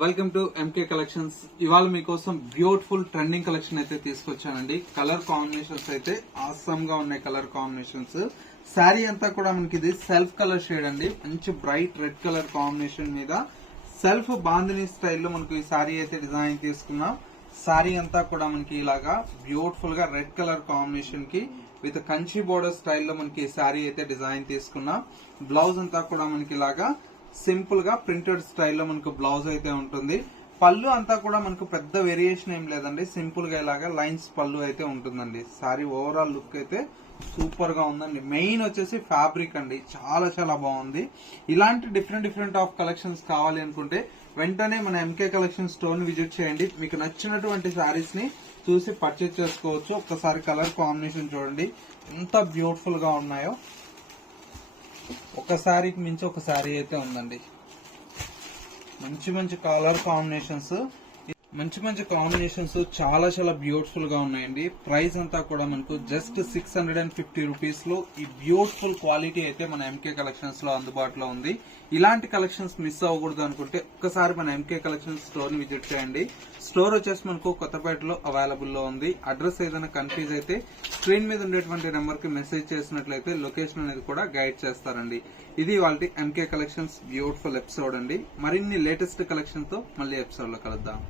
Welcome to MK collections. ఇవాళ మీకోసం beautiful trending collection అయితే తీసుకొచ్చానండి. కలర్ కాంబినేషన్స్ అయితే ఆసమ్ గా ఉన్నాయి. కలర్ కాంబినేషన్స్ శారీ అంతా కూడా మనకి ఇది సెల్ఫ్ కలర్ షేడ్ అండి. మంచి బ్రైట్ రెడ్ కలర్ కాంబినేషన్ మీద సెల్ఫ్ బాందిని స్టైల్లో మనకి ఈ శారీ అయితే డిజైన్ తీసుకున్నాం. శారీ అంతా కూడా మనకి ఇలాగా బ్యూటిఫుల్ గా రెడ్ కలర్ కాంబినేషన్ కి విత్ కంచి బోర్డర్ స్టైల్లో మనకి ఈ శారీ అయితే డిజైన్ తీసుకున్నాం. బ్లౌజ్ అంతా కూడా మనకి ఇలాగా సింపుల్ గా ప్రింటెడ్ స్టైల్లో మనకు బ్లౌజ్ అయితే ఉంటుంది. పళ్ళు అంతా కూడా మనకు పెద్ద వేరియేషన్ ఏం లేదండి. సింపుల్ గా ఇలాగా లైన్స్ పళ్ళు అయితే ఉంటుందండి. సారీ ఓవరాల్ లుక్ అయితే సూపర్ గా ఉందండి. మెయిన్ వచ్చేసి ఫ్యాబ్రిక్ అండి, చాలా చాలా బాగుంది. ఇలాంటి డిఫరెంట్ ఆఫ్ కలెక్షన్స్ కావాలి అనుకుంటే వెంటనే మన ఎంకే కలెక్షన్ స్టోర్ ని విజిట్ చేయండి. మీకు నచ్చినటువంటి శారీస్ ని చూసి పర్చేజ్ చేసుకోవచ్చు. ఒక్కసారి కలర్ కాంబినేషన్ చూడండి ఎంత బ్యూటిఫుల్ గా ఉన్నాయో. ఒక శారీకి మించి ఒక శారీ అయితే ఉందండి. మంచి కలర్ కాంబినేషన్స్, మంచి కాంబినేషన్స్ చాలా చాలా బ్యూటిఫుల్ గా ఉన్నాయండి. ప్రైస్ అంతా కూడా మనకు జస్ట్ 650 రూపీస్ లో ఈ బ్యూటిఫుల్ క్వాలిటీ అయితే మన ఎంకే కలెక్షన్స్ లో అందుబాటులో ఉంది. ఇలాంటి కలెక్షన్స్ మిస్ అవ్వకూడదు అనుకుంటే ఒక్కసారి మన ఎంకే కలెక్షన్స్ స్టోర్ ని విజిట్ చేయండి. స్టోర్ వచ్చేసి మనకు కొత్తపేటలో అవైలబుల్ లో ఉంది. అడ్రస్ ఏదైనా కన్ఫ్యూజ్ అయితే స్క్రీన్ మీద ఉండేటువంటి నెంబర్ కి మెసేజ్ చేసినట్లయితే లొకేషన్ అనేది కూడా గైడ్ చేస్తారండి. ఇది వాళ్ళ ఎంకే కలెక్షన్స్ బ్యూటిఫుల్ ఎపిసోడ్ అండి. మరిన్ని లేటెస్ట్ కలెక్షన్ తో మళ్ళీ ఎపిసోడ్ లో కలుద్దాం.